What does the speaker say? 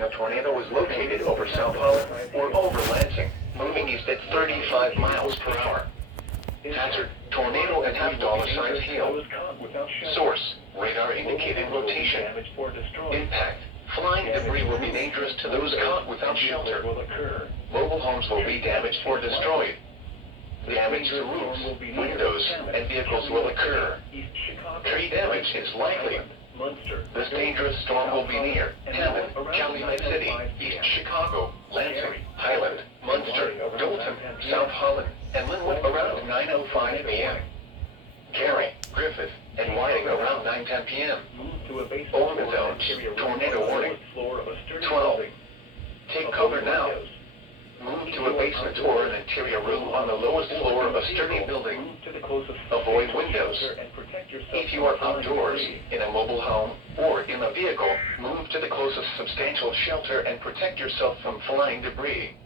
watching a tornado is located over South Holland or over Lansing, moving east at 35 miles per hour. Hazard, tornado at half-dollar size hail. Source, radar indicated rotation. Impact, flying debris will be dangerous to those caught without shelter. Mobile homes will be damaged or destroyed. Damage to roofs, windows, and vehicles will occur. Tree damage is likely. This dangerous storm will be near Hammond, Calumet City, East Chicago, Lansing, Highland, Munster, Dalton, South Holland, and Linwood around 9:05 p.m. Cary, Griffith, and Whiting around 9:10 p.m. Open zones, tornado warning. 12. Take cover now. Move to a basement or an interior room on the lowest floor of a sturdy building. Avoid windows. If you are outdoors, in a mobile home, or in a vehicle, move to the closest substantial shelter and protect yourself from flying debris.